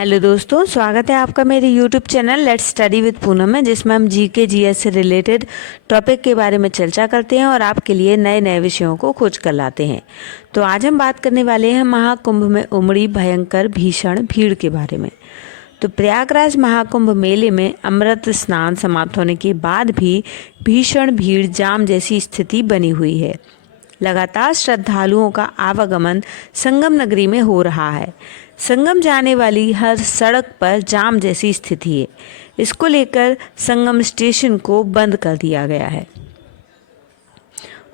Hello दोस्तों, स्वागत है आपका मेरे YouTube channel let's study with Poonam में, जिसमें हम जीके जीएस से रिलेटेड टॉपिक के बारे में चर्चा करते हैं और आपके लिए नए नए विषयों को खोज कर लाते हैं। तो आज हम बात करने वाले हैं महाकुंभ में उमड़ी भयंकर भीषण भीड़ के बारे में। तो प्रयागराज महाकुंभ मेले में अमृत स्नान समाप्त होने के बाद भी भीषण भीड़ जाम जैसी स्थिति बनी हुई है। लगातार श्रद्धालुओं का आवागमन संगम नगरी में हो रहा है। संगम जाने वाली हर सड़क पर जाम जैसी स्थिति है। इसको लेकर संगम स्टेशन को बंद कर दिया गया है।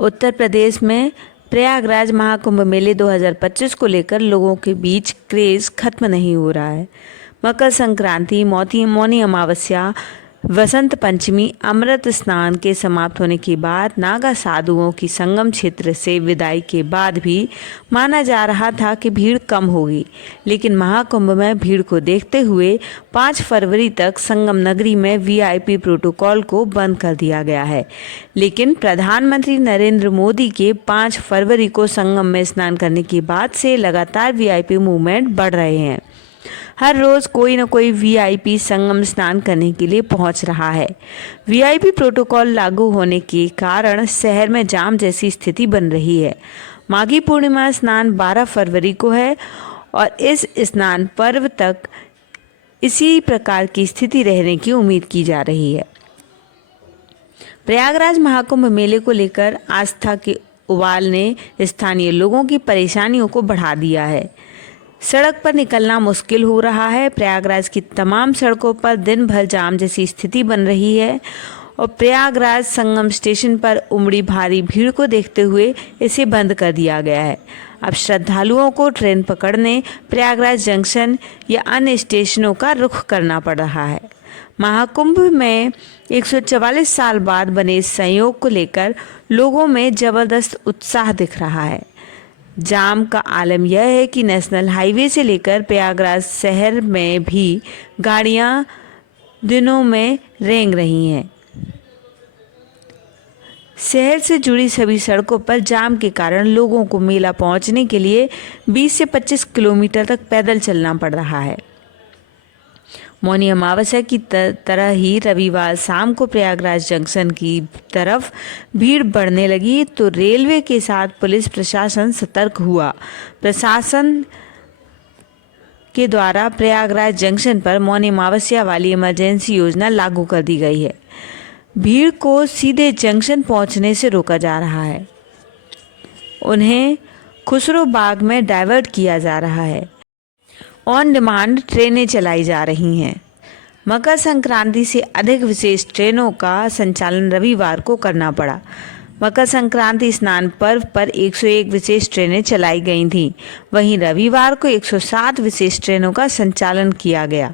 उत्तर प्रदेश में प्रयागराज महाकुंभ मेले 2025 को लेकर लोगों के बीच क्रेज खत्म नहीं हो रहा है। मकर संक्रांति, मौनी अमावस्या, वसंत पंचमी, अमृत स्नान के समाप्त होने के बाद नागा साधुओं की संगम क्षेत्र से विदाई के बाद भी माना जा रहा था कि भीड़ कम होगी, लेकिन महाकुंभ में भीड़ को देखते हुए 5 फरवरी तक संगम नगरी में वीआईपी प्रोटोकॉल को बंद कर दिया गया है। लेकिन प्रधानमंत्री नरेंद्र मोदी के 5 फरवरी को संगम में स्नान करने के बाद से लगातार वीआईपी मूवमेंट बढ़ रहे हैं। हर रोज कोई न कोई वीआईपी संगम स्नान करने के लिए पहुंच रहा है। वीआईपी प्रोटोकॉल लागू होने के कारण शहर में जाम जैसी स्थिति बन रही है। माघी पूर्णिमा स्नान 12 फरवरी को है और इस स्नान पर्व तक इसी प्रकार की स्थिति रहने की उम्मीद की जा रही है। प्रयागराज महाकुंभ मेले को लेकर आस्था के उबाल ने स्थानीय लोगों की परेशानियों को बढ़ा दिया है। सड़क पर निकलना मुश्किल हो रहा है। प्रयागराज की तमाम सड़कों पर दिन भर जाम जैसी स्थिति बन रही है और प्रयागराज संगम स्टेशन पर उमड़ी भारी भीड़ को देखते हुए इसे बंद कर दिया गया है। अब श्रद्धालुओं को ट्रेन पकड़ने प्रयागराज जंक्शन या अन्य स्टेशनों का रुख करना पड़ रहा है। महाकुंभ में 144 साल बाद बने इस संयोग को लेकर लोगों में जबरदस्त उत्साह दिख रहा है। जाम का आलम यह है कि नेशनल हाईवे से लेकर प्रयागराज शहर में भी गाड़ियां दिनों में रेंग रही हैं। शहर से जुड़ी सभी सड़कों पर जाम के कारण लोगों को मेला पहुंचने के लिए 20 से 25 किलोमीटर तक पैदल चलना पड़ रहा है। मौनी अमावस्या की तरह ही रविवार शाम को प्रयागराज जंक्शन की तरफ भीड़ बढ़ने लगी तो रेलवे के साथ पुलिस प्रशासन सतर्क हुआ। प्रशासन के द्वारा प्रयागराज जंक्शन पर मौनी अमावस्या वाली इमरजेंसी योजना लागू कर दी गई है। भीड़ को सीधे जंक्शन पहुंचने से रोका जा रहा है। उन्हें खुसरो बाग में डाइवर्ट किया जा रहा है। ऑन डिमांड ट्रेनें चलाई जा रही हैं। मकर संक्रांति से अधिक विशेष ट्रेनों का संचालन रविवार को करना पड़ा। मकर संक्रांति स्नान पर्व पर 101 विशेष ट्रेनें चलाई गई थीं। वहीं रविवार को 107 विशेष ट्रेनों का संचालन किया गया।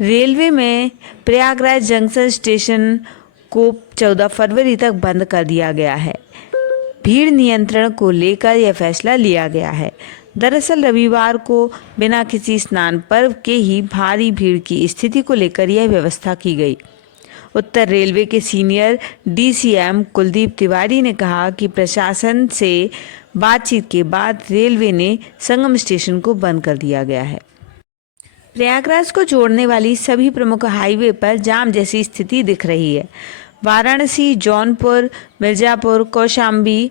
रेलवे में प्रयागराज जंक्शन स्टेशन को 14 फरवरी तक बंद कर दिया गया है। भीड़ नियंत्रण को लेकर यह फैसला लिया गया है। दरअसल रविवार को बिना किसी स्नान पर्व के ही भारी भीड़ की स्थिति को लेकर यह व्यवस्था की गई। उत्तर रेलवे के सीनियर डीसीएम कुलदीप तिवारी ने कहा कि प्रशासन से बातचीत के बाद रेलवे ने संगम स्टेशन को बंद कर दिया गया है। प्रयागराज को जोड़ने वाली सभी प्रमुख हाईवे पर जाम जैसी स्थिति दिख रही है। वाराणसी, जौनपुर, मिर्जापुर, कौशाम्बी,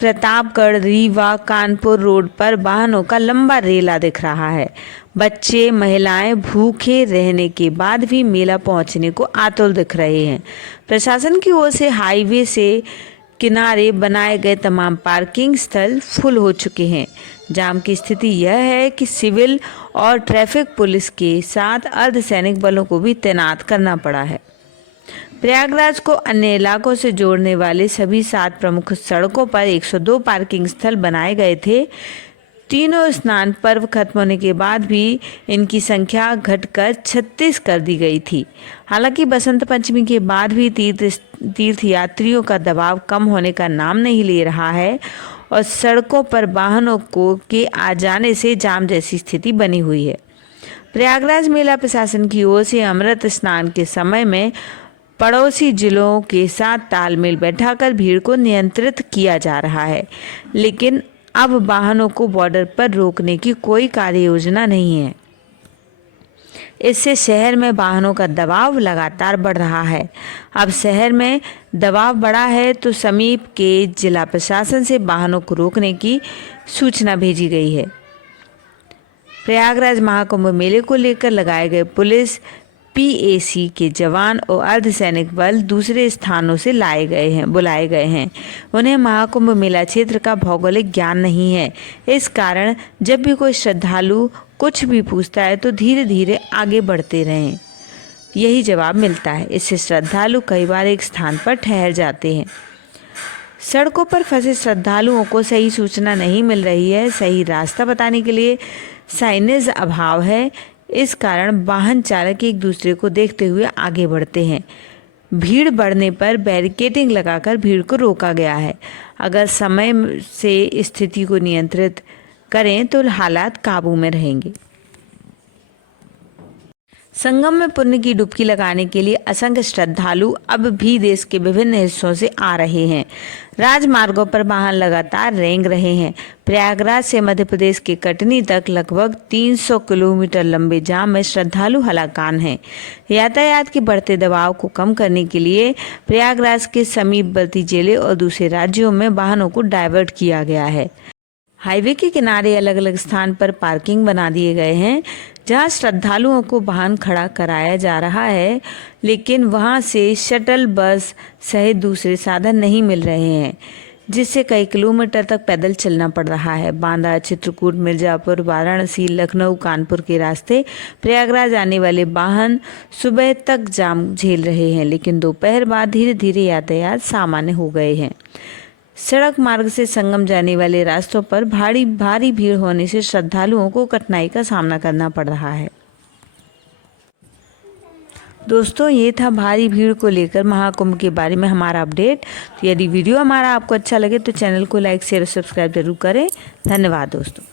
प्रतापगढ़, रीवा, कानपुर रोड पर वाहनों का लंबा रेला दिख रहा है। बच्चे, महिलाएं भूखे रहने के बाद भी मेला पहुंचने को आतुर दिख रहे हैं। प्रशासन की ओर से हाईवे से किनारे बनाए गए तमाम पार्किंग स्थल फुल हो चुके हैं। जाम की स्थिति यह है कि सिविल और ट्रैफिक पुलिस के साथ अर्धसैनिक बलों को भी तैनात करना पड़ा है। प्रयागराज को अन्य इलाकों से जोड़ने वाले सभी 7 प्रमुख सड़कों पर 102 पार्किंग स्थल बनाए गए थे। तीनों स्नान पर्व खत्म होने के बाद भी इनकी संख्या घटकर 36 कर दी गई थी। हालांकि बसंत पंचमी के बाद भी तीर्थ यात्रियों का दबाव कम होने का नाम नहीं ले रहा है और सड़कों पर वाहनों के आ जाने से जाम जैसी स्थिति बनी हुई है। प्रयागराज मेला प्रशासन की ओर से अमृत स्नान के समय में पड़ोसी जिलों के साथ तालमेल बैठाकर भीड़ को नियंत्रित किया जा रहा है, लेकिन अब वाहनों को बॉर्डर पर रोकने की कोई कार्य योजना नहीं है। इससे शहर में वाहनों का दबाव लगातार बढ़ रहा है। अब शहर में दबाव बढ़ा है तो समीप के जिला प्रशासन से वाहनों को रोकने की सूचना भेजी गई है। प्रयागराज महाकुंभ मेले को लेकर लगाए गए पुलिस, पीएसी के जवान और अर्धसैनिक बल दूसरे स्थानों से बुलाए गए हैं। उन्हें महाकुंभ मेला क्षेत्र का भौगोलिक ज्ञान नहीं है। इस कारण जब भी कोई श्रद्धालु कुछ भी पूछता है तो धीरे धीरे आगे बढ़ते रहें, यही जवाब मिलता है। इससे श्रद्धालु कई बार एक स्थान पर ठहर जाते हैं। सड़कों पर फंसे श्रद्धालुओं को सही सूचना नहीं मिल रही है। सही रास्ता बताने के लिए साइनेज अभाव है। इस कारण वाहन चालक एक दूसरे को देखते हुए आगे बढ़ते हैं। भीड़ बढ़ने पर बैरिकेडिंग लगाकर भीड़ को रोका गया है। अगर समय से स्थिति को नियंत्रित करें तो हालात काबू में रहेंगे। संगम में पुण्य की डुबकी लगाने के लिए असंख्य श्रद्धालु अब भी देश के विभिन्न हिस्सों से आ रहे हैं। राजमार्गों पर वाहन लगातार रेंग रहे हैं। प्रयागराज से मध्य प्रदेश के कटनी तक लगभग 300 किलोमीटर लंबे जाम में श्रद्धालु हलाकान हैं। यातायात के बढ़ते दबाव को कम करने के लिए प्रयागराज के समीपवर्ती जिले और दूसरे राज्यों में वाहनों को डाइवर्ट किया गया है। हाईवे के किनारे अलग अलग स्थान पर पार्किंग बना दिए गए हैं, जहां श्रद्धालुओं को वाहन खड़ा कराया जा रहा है, लेकिन वहां से शटल बस सहित दूसरे साधन नहीं मिल रहे हैं, जिससे कई किलोमीटर तक पैदल चलना पड़ रहा है। बांदा, चित्रकूट, मिर्जापुर, वाराणसी, लखनऊ, कानपुर के रास्ते प्रयागराज आने वाले वाहन सुबह तक जाम झेल रहे हैं, लेकिन दोपहर बाद धीरे धीरे यातायात सामान्य हो गए हैं। सड़क मार्ग से संगम जाने वाले रास्तों पर भारी भीड़ होने से श्रद्धालुओं को कठिनाई का सामना करना पड़ रहा है। दोस्तों, ये था भारी भीड़ को लेकर महाकुंभ के बारे में हमारा अपडेट। तो यदि वीडियो हमारा आपको अच्छा लगे तो चैनल को लाइक, शेयर और सब्सक्राइब जरूर करें। धन्यवाद दोस्तों।